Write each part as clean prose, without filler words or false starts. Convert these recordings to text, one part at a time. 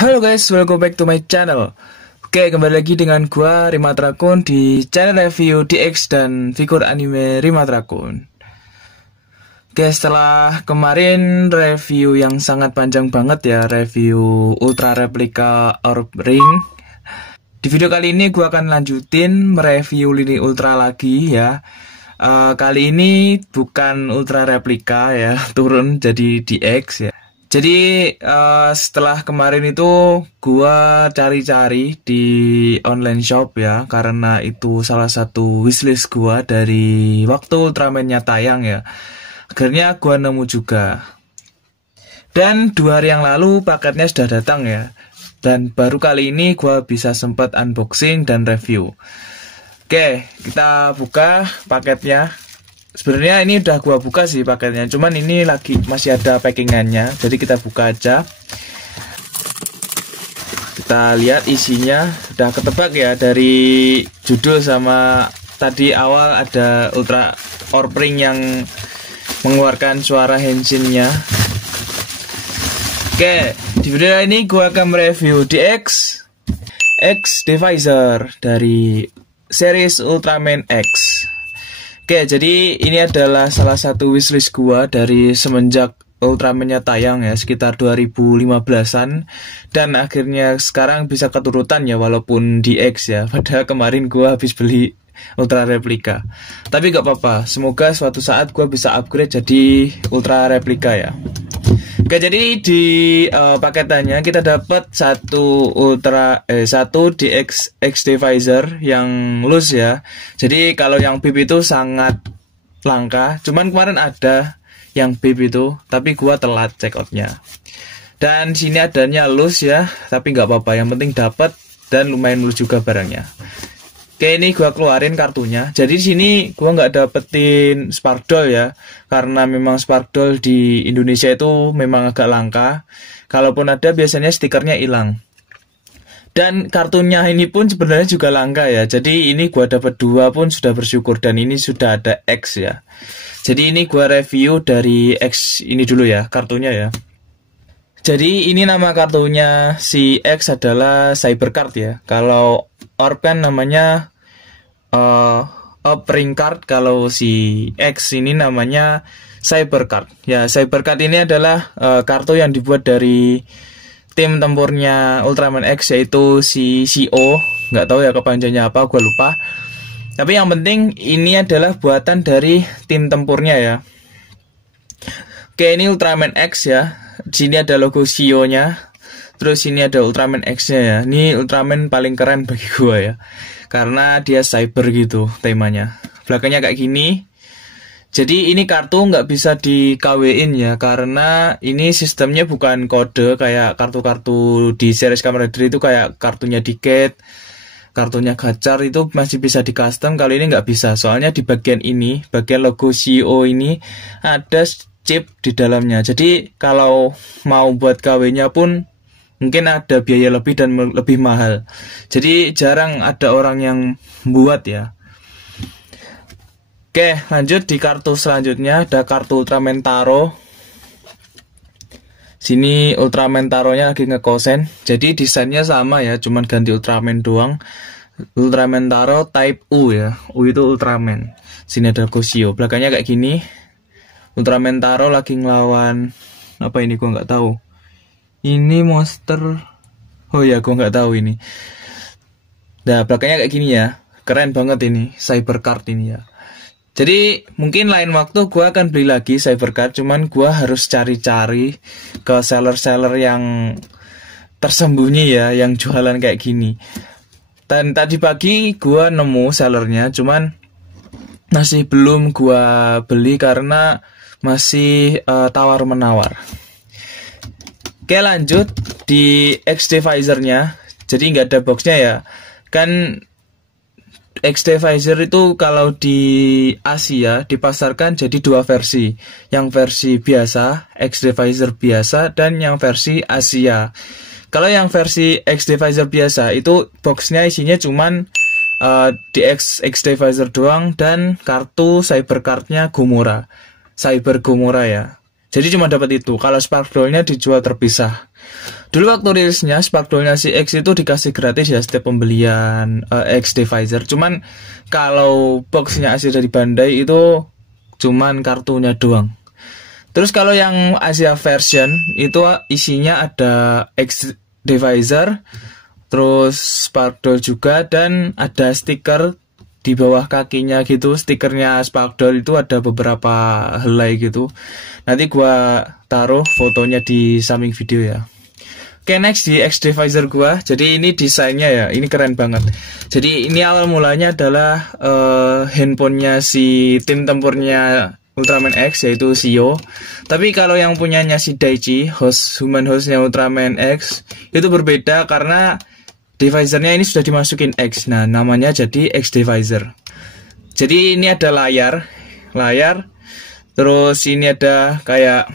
Halo guys, welcome back to my channel. Oke, kembali lagi dengan gua Rimat Rakun di channel review DX dan figur anime Rimat Rakun. Oke, setelah kemarin review yang sangat panjang banget ya, review Ultra Replika Orb Ring. Di video kali ini gua akan lanjutin mereview lini Ultra lagi ya. Kali ini bukan Ultra Replika ya, turun jadi DX ya. Jadi setelah kemarin itu gua cari-cari di online shop ya, karena itu salah satu wishlist gua dari waktu Ultraman-nya tayang ya. Akhirnya gua nemu juga. Dan 2 hari yang lalu paketnya sudah datang ya. Dan baru kali ini gua bisa sempat unboxing dan review. Oke, kita buka paketnya. Sebenarnya ini udah gua buka sih paketnya, cuman ini lagi masih ada packingannya, jadi kita buka aja. Kita lihat isinya, udah ketebak ya dari judul sama tadi awal ada Ultra Orb Ring yang mengeluarkan suara henshinnya. Oke, di video ini gua akan mereview DX X Divisor dari series Ultraman X. Oke, jadi ini adalah salah satu wishlist gua dari semenjak Ultraman-nya tayang ya, sekitar 2015-an. Dan akhirnya sekarang bisa keturutan ya, walaupun DX ya. Padahal kemarin gua habis beli Ultra Replika. Tapi gak apa-apa, semoga suatu saat gua bisa upgrade jadi Ultra Replika ya. Oke, jadi di paketannya kita dapat satu DX X Divisor yang loose ya. Jadi kalau yang bib itu sangat langka. Cuman kemarin ada yang bib itu, tapi gua telat check outnya. Dan sini adanya loose ya, tapi nggak apa-apa. Yang penting dapat dan lumayan loose juga barangnya. Oke, ini gua keluarin kartunya. Jadi di sini gua nggak dapetin Sparkdoll ya, karena memang Sparkdoll di Indonesia itu memang agak langka. Kalaupun ada biasanya stikernya hilang. Dan kartunya ini pun sebenarnya juga langka ya. Jadi ini gua dapat 2 pun sudah bersyukur, dan ini sudah ada X ya. Jadi ini gua review dari X ini dulu ya, kartunya ya. Jadi ini nama kartunya si X adalah Cybercard ya. Kalau Orb kan namanya Orb Ring Card, kalau si X ini namanya Cybercard. Ya, Cybercard ini adalah kartu yang dibuat dari tim tempurnya Ultraman X, yaitu si CO. Nggak tahu ya kepanjangannya apa, gue lupa. Tapi yang penting ini adalah buatan dari tim tempurnya ya. Oke, ini Ultraman X ya. Di sini ada logo CEO-nya. Terus ini ada Ultraman X-nya ya. Ini Ultraman paling keren bagi gua ya, karena dia cyber gitu temanya. Belakangnya kayak gini. Jadi ini kartu nggak bisa di KW-in ya, karena ini sistemnya bukan kode kayak kartu-kartu di series Kamen Rider itu, kayak kartunya Diket, kartunya Gachar itu masih bisa di custom. Kalau ini nggak bisa, soalnya di bagian ini, bagian logo CEO ini ada chip di dalamnya. Jadi kalau mau buat KW-nya pun mungkin ada biaya lebih dan lebih mahal. Jadi jarang ada orang yang buat ya. Oke, lanjut di kartu selanjutnya. Ada kartu Ultraman Taro. Sini Ultraman Taro-nya lagi ngekosen. Jadi desainnya sama ya, cuman ganti Ultraman doang. Ultraman Taro Type U ya. U itu Ultraman. Sini ada Kosio. Belakangnya kayak gini. Ultraman Taro lagi ngelawan apa ini, gua nggak tahu. Ini monster. Oh ya, gua nggak tahu ini. Nah, belakangnya kayak gini ya. Keren banget ini Cybercard ini ya. Jadi mungkin lain waktu gua akan beli lagi Cybercard, cuman gua harus cari-cari ke seller-seller yang tersembunyi ya, yang jualan kayak gini. Dan tadi pagi gua nemu sellernya, cuman masih belum gua beli karena masih tawar-menawar. Oke, lanjut di X Divisor-nya. Jadi nggak ada boxnya ya. Kan X Divisor itu kalau di Asia dipasarkan jadi 2 versi. Yang versi biasa, X Divisor biasa, dan yang versi Asia. Kalau yang versi X Divisor biasa itu boxnya isinya cuman DX X Divisor doang dan kartu Cybercard-nya Gomora. Cyber Gomora ya. Jadi cuma dapat itu. Kalau Sparkdoll-nya dijual terpisah. Dulu waktu rilisnya Sparkdoll-nya si X itu dikasih gratis ya setiap pembelian X Devisor. Cuman kalau boxnya asli dari Bandai itu cuman kartunya doang. Terus kalau yang Asia version itu isinya ada X Devisor, terus Sparkdoll juga, dan ada stiker di bawah kakinya gitu. Stikernya Sparkdoll itu ada beberapa helai gitu. Nanti gua taruh fotonya di samping video ya. Oke, next di X Devisor gua. Jadi ini desainnya ya, ini keren banget. Jadi ini awal mulanya adalah handphonenya si tim tempurnya Ultraman X, yaitu Shio. Tapi kalau yang punyanya si Daichi, human hostnya Ultraman X, itu berbeda karena Devisornya ini sudah dimasukin X. Nah, namanya jadi X Devisor. Jadi ini ada layar, terus ini ada kayak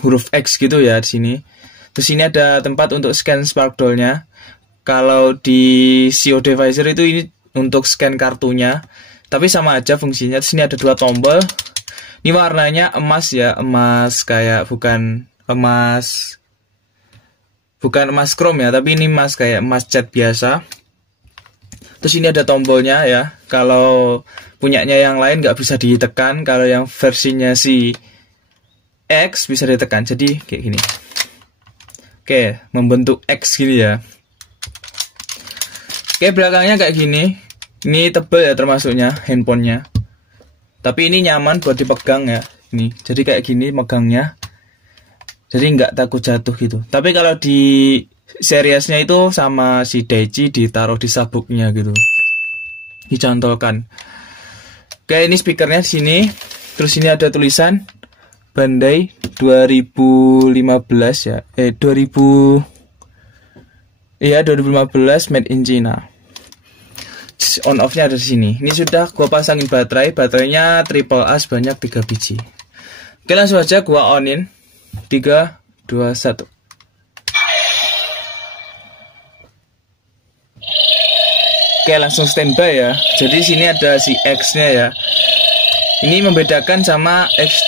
huruf X gitu ya di sini. Terus ini ada tempat untuk scan Sparkdoll-nya. Kalau di Shio Devisor itu ini untuk scan kartunya, tapi sama aja fungsinya. Terus ini ada 2 tombol. Ini warnanya emas ya, emas kayak bukan emas chrome ya, tapi ini emas kayak emas cat biasa. Terus ini ada tombolnya ya. Kalau punyanya yang lain nggak bisa ditekan. Kalau yang versinya si X bisa ditekan. Jadi kayak gini. Oke, membentuk X gini ya. Oke, belakangnya kayak gini. Ini tebal ya termasuknya handphonenya. Tapi ini nyaman buat dipegang ya. Ini, jadi kayak gini megangnya. Jadi nggak takut jatuh gitu. Tapi kalau di seriesnya itu sama si Daichi ditaruh di sabuknya gitu, dicantolkan. Oke, ini speakernya di sini. Terus ini ada tulisan Bandai 2015 ya. 2015 made in China. On off-nya ada di sini. Ini sudah gua pasangin baterainya triple A sebanyak 3 biji. Oke, langsung aja gua onin. 3, 2, 1. Oke, langsung standby ya. Jadi sini ada si X-nya ya. Ini membedakan sama X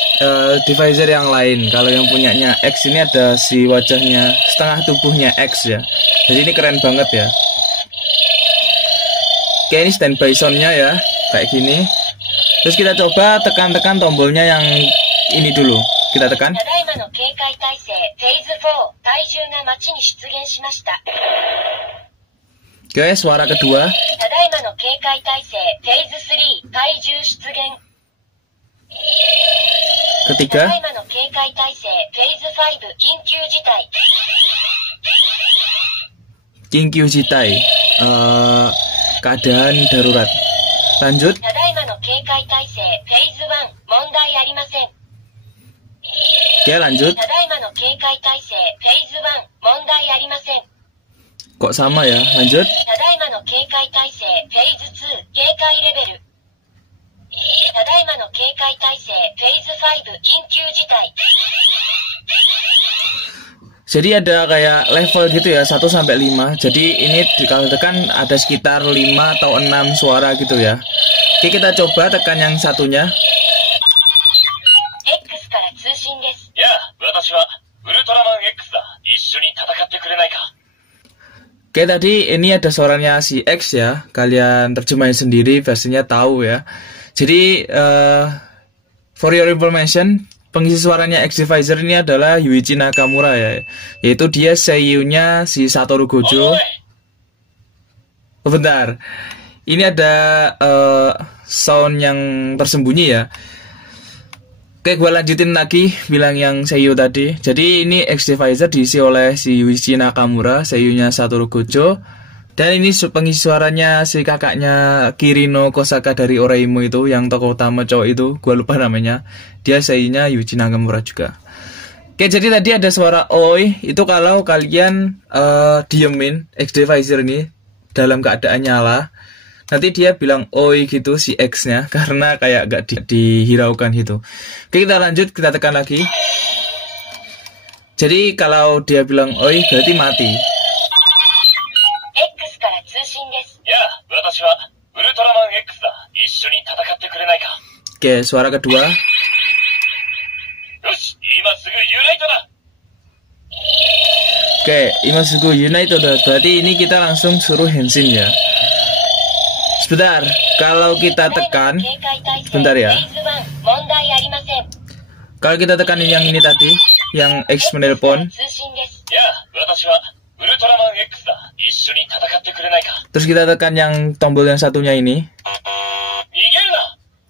Devisor yang lain. Kalau yang punyanya X ini ada si wajahnya, setengah tubuhnya X ya. Jadi ini keren banget ya. Oke, ini standby sound-nya ya, kayak gini. Terus kita coba tekan-tekan tombolnya yang ini dulu. Kita tekan. Oke, suara kedua. Ketiga. Kinkyu Jitai. Keadaan darurat. Lanjut. Oke, lanjut. Kok sama ya? Lanjut. Jadi ada kayak level gitu ya, 1 sampai 5. Jadi ini kalau tekan ada sekitar 5 atau 6 suara gitu ya. Oke, kita coba tekan yang satunya. Oke, tadi ini ada suaranya si X ya. Kalian terjemahin sendiri, versinya tahu ya. Jadi for your information, pengisi suaranya X Devisor ini adalah Yuichi Nakamura ya. Yaitu dia seiyunya si Satoru Gojo. Oh, bentar. Ini ada sound yang tersembunyi ya. Oke, gue lanjutin lagi bilang yang seiyu tadi. Jadi ini X Devisor diisi oleh si Yuichi Nakamura, seiyunya Satoru Gojo. Dan ini pengisi suaranya si kakaknya Kirino Kosaka dari Oreimo itu, yang tokoh utama cowok itu, gue lupa namanya. Dia seiyunya Yuichi Nakamura juga. Oke, jadi tadi ada suara oi, itu kalau kalian diemin X Devisor ini dalam keadaan nyala. Nanti dia bilang oi gitu si X-nya, karena kayak gak dihiraukan gitu. Oke, kita lanjut, kita tekan lagi. Jadi kalau dia bilang oi berarti mati. Oke, suara kedua. Oke, Imazuku Unite udah. Berarti ini kita langsung suruh Henshin ya. Sebentar, kalau kita tekan, sebentar ya. Kalau kita tekan yang ini tadi, yang X menelpon, terus kita tekan yang tombol yang satunya ini.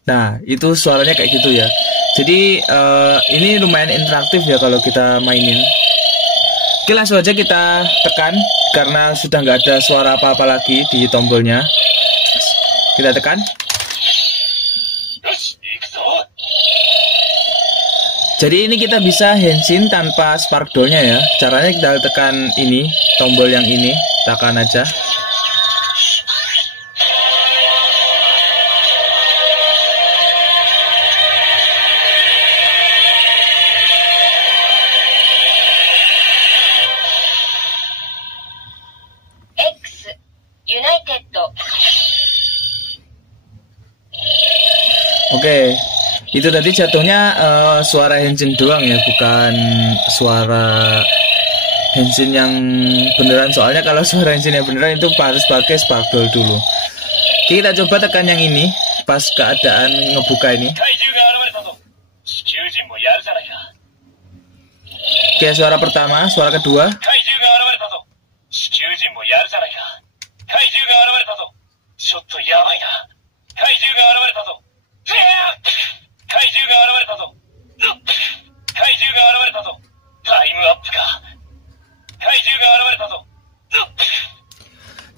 Nah, itu suaranya kayak gitu ya. Jadi ini lumayan interaktif ya kalau kita mainin. Oke, langsung aja kita tekan karena sudah nggak ada suara apa-apa lagi di tombolnya. Kita tekan. Jadi ini kita bisa Henshin tanpa spark doll-nya ya. Caranya kita tekan ini, tombol yang ini, tekan aja. Oke, itu tadi jatuhnya suara Henshin doang ya, bukan suara Henshin yang beneran. Soalnya kalau suara Henshin yang beneran itu harus pakai spark doll dulu. Oke, kita coba tekan yang ini pas keadaan ngebuka ini. Oke, suara pertama, suara kedua.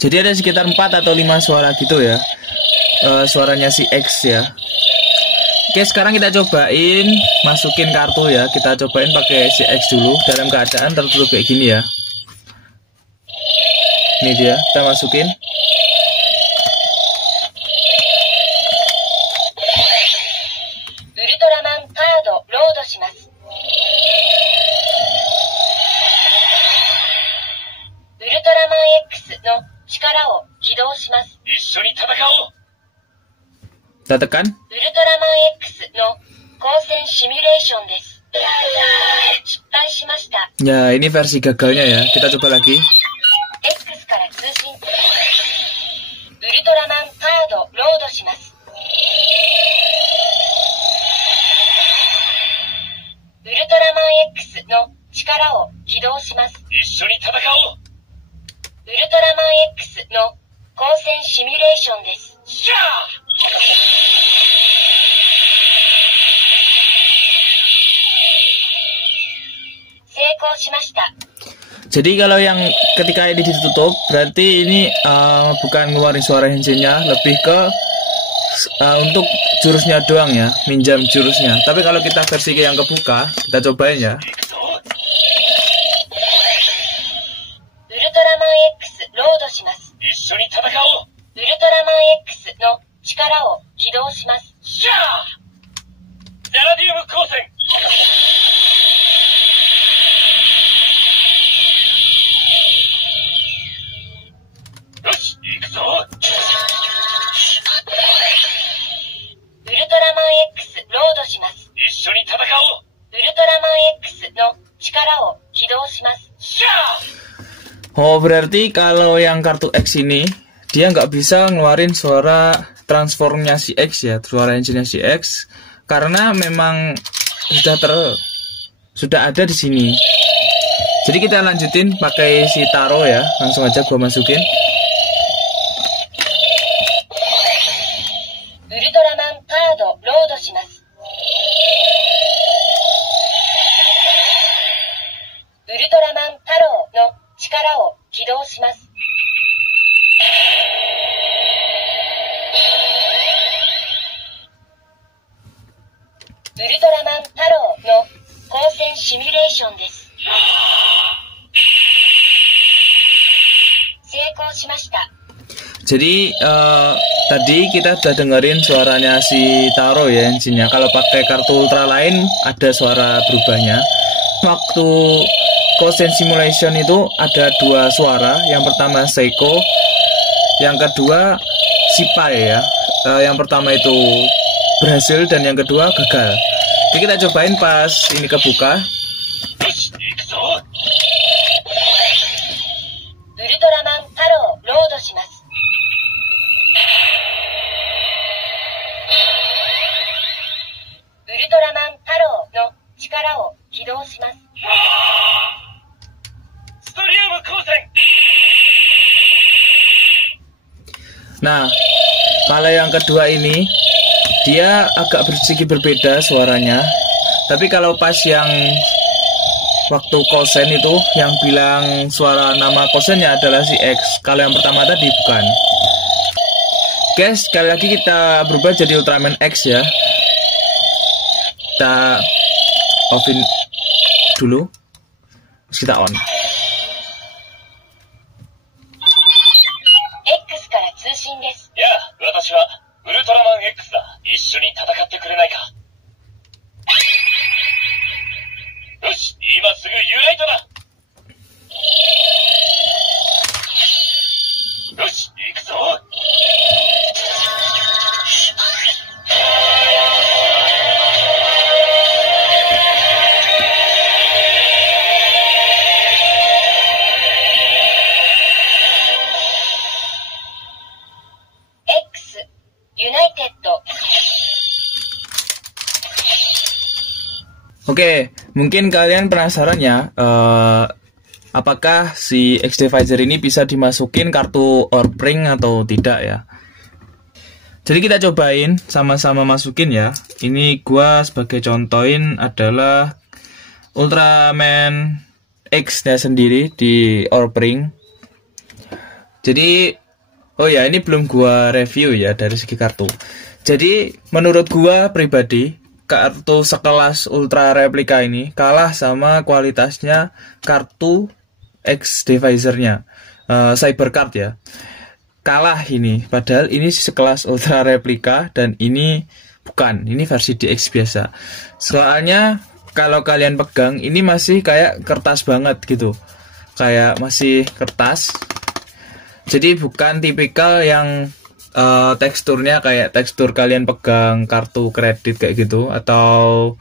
Jadi ada sekitar 4 atau 5 suara gitu ya, suaranya si X ya. Oke, sekarang kita cobain masukin kartu ya. Kita cobain pakai si X dulu dalam keadaan tertutup kayak gini ya. Ini dia, kita masukin. Kita tekan. Ya, ini versi gagalnya ya. Kita coba lagi. Jadi kalau yang ketika ini ditutup, berarti ini bukan ngeluarin suara Henshin-nya, lebih ke untuk jurusnya doang ya, minjam jurusnya. Tapi kalau kita versi yang kebuka, kita cobain ya. Oh, berarti kalau yang kartu X ini dia nggak bisa ngeluarin suara transformnya si X ya, suara Henshin-nya si X, karena memang sudah ada di sini. Jadi kita lanjutin pakai si Taro ya, langsung aja gua masukin. Jadi tadi kita udah dengerin suaranya si Taro ya, Henshin-nya. Kalau pakai kartu ultra lain ada suara berubahnya. Waktu Kosen Simulation itu ada 2 suara. Yang pertama Seiko, yang kedua Sipai ya. Yang pertama itu berhasil dan yang kedua gagal. Jadi kita cobain pas ini kebuka. Nah, kalau yang kedua ini dia agak sedikit berbeda suaranya. Tapi kalau pas yang waktu kosen itu yang bilang suara nama kosennya adalah si X. Kalau yang pertama tadi bukan. Guys, sekali lagi kita berubah jadi Ultraman X ya. Kita offin dulu. Terus kita on. X から通信です。やあ、私はウルトラマン X だ。一緒に戦ってくれないか。よし、今すぐユナイトだ。よし、行くぞ。X United. Oke, mungkin kalian penasaran ya, apakah si X-Devicer ini bisa dimasukin kartu Orpring atau tidak ya? Jadi kita cobain sama-sama masukin ya. Ini gua sebagai contohin adalah Ultraman X-nya sendiri di Orpring. Jadi, oh ya, ini belum gua review ya dari segi kartu. Jadi menurut gua pribadi, kartu sekelas Ultra Replika ini kalah sama kualitasnya kartu X-Devicer-nya, Cybercard ya. Kalah ini, padahal ini sekelas Ultra Replika dan ini bukan, ini versi DX biasa. Soalnya kalau kalian pegang ini masih kayak kertas banget gitu, kayak masih kertas. Jadi bukan tipikal yang teksturnya kayak tekstur kalian pegang kartu kredit kayak gitu atau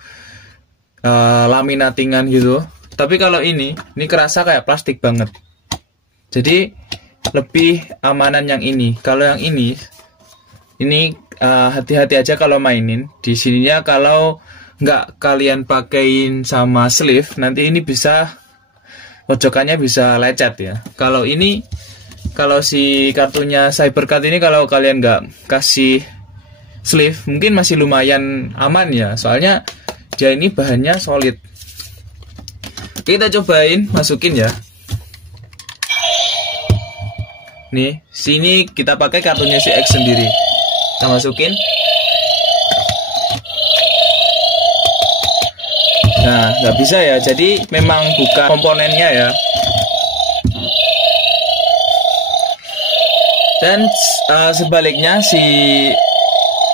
laminatingan gitu. Tapi kalau ini kerasa kayak plastik banget. Jadi lebih amanan yang ini. Kalau yang ini hati-hati aja kalau mainin. Di sininya kalau nggak kalian pakein sama sleeve, nanti ini bisa pojokannya bisa lecet ya. Kalau ini, kalau si kartunya Cybercard ini kalau kalian nggak kasih sleeve, mungkin masih lumayan aman ya. Soalnya dia ini bahannya solid. Kita cobain masukin ya. Nih, sini kita pakai kartunya si X sendiri. Kita masukin. Nah, nggak bisa ya. Jadi memang bukan komponennya ya. Dan sebaliknya si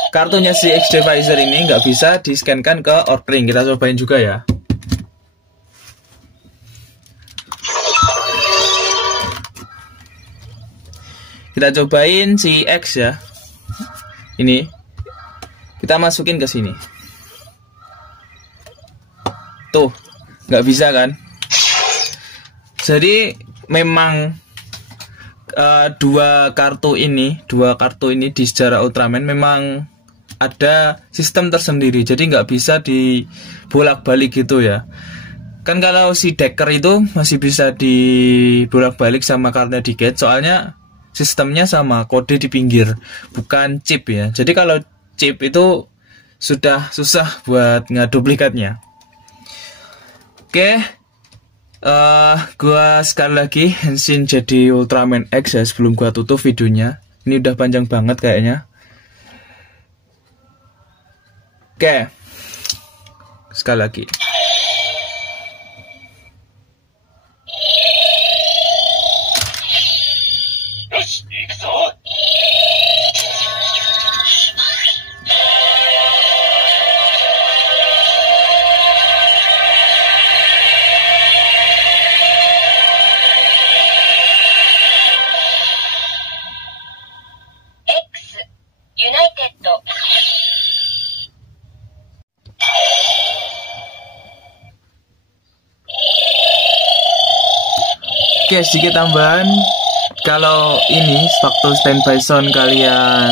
kartunya si X-Devicer ini nggak bisa di-scan-kan ke Orpring. Kita cobain juga ya. Kita cobain si X ya. Ini kita masukin ke sini. Tuh, nggak bisa kan? Jadi memang dua kartu ini di sejarah Ultraman memang ada sistem tersendiri. Jadi nggak bisa dibolak-balik gitu ya. Kan kalau si Decker itu masih bisa dibolak-balik sama karena digate, soalnya sistemnya sama, kode di pinggir, bukan chip ya. Jadi kalau chip itu sudah susah buat ngeduplikatnya. Oke, gua sekali lagi Henshin jadi Ultraman X ya sebelum gua tutup videonya. Ini udah panjang banget kayaknya. Oke, sekali lagi. Oke, sedikit tambahan. Kalau ini waktu standby sound kalian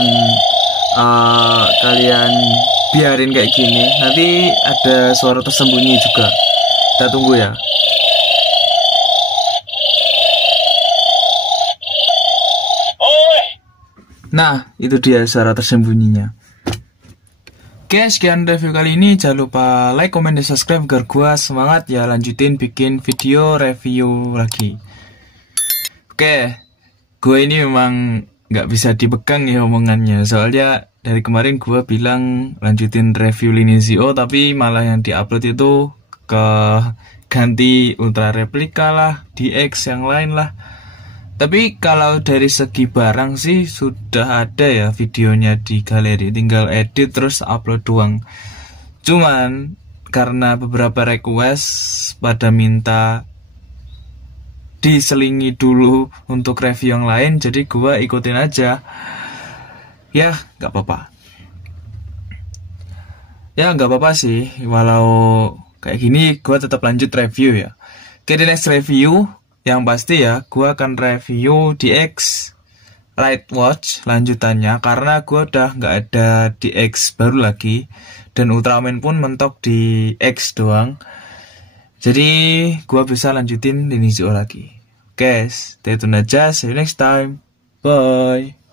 biarin kayak gini, nanti ada suara tersembunyi juga. Kita tunggu ya. Nah, itu dia suara tersembunyinya. Oke, sekian review kali ini. Jangan lupa like, comment, dan subscribe agar gua semangat ya lanjutin bikin video review lagi. Oke, gue ini memang nggak bisa dipegang ya omongannya. Soalnya dari kemarin gue bilang lanjutin review Linezio, tapi malah yang diupload itu ke ganti Ultra Replika lah, DX yang lain lah. Tapi kalau dari segi barang sih sudah ada ya videonya di galeri, tinggal edit terus upload doang. Cuman karena beberapa request pada minta diselingi dulu untuk review yang lain, jadi gua ikutin aja. Ya, nggak apa-apa. Ya, nggak apa-apa sih, walau kayak gini gua tetap lanjut review ya. Oke, di next review yang pasti ya, gue akan review DX Ride Watch lanjutannya, karena gue udah nggak ada DX baru lagi, dan Ultraman pun mentok di X doang. Jadi gue bisa lanjutin Linezio lagi. Oke, stay tune aja, see you next time, bye.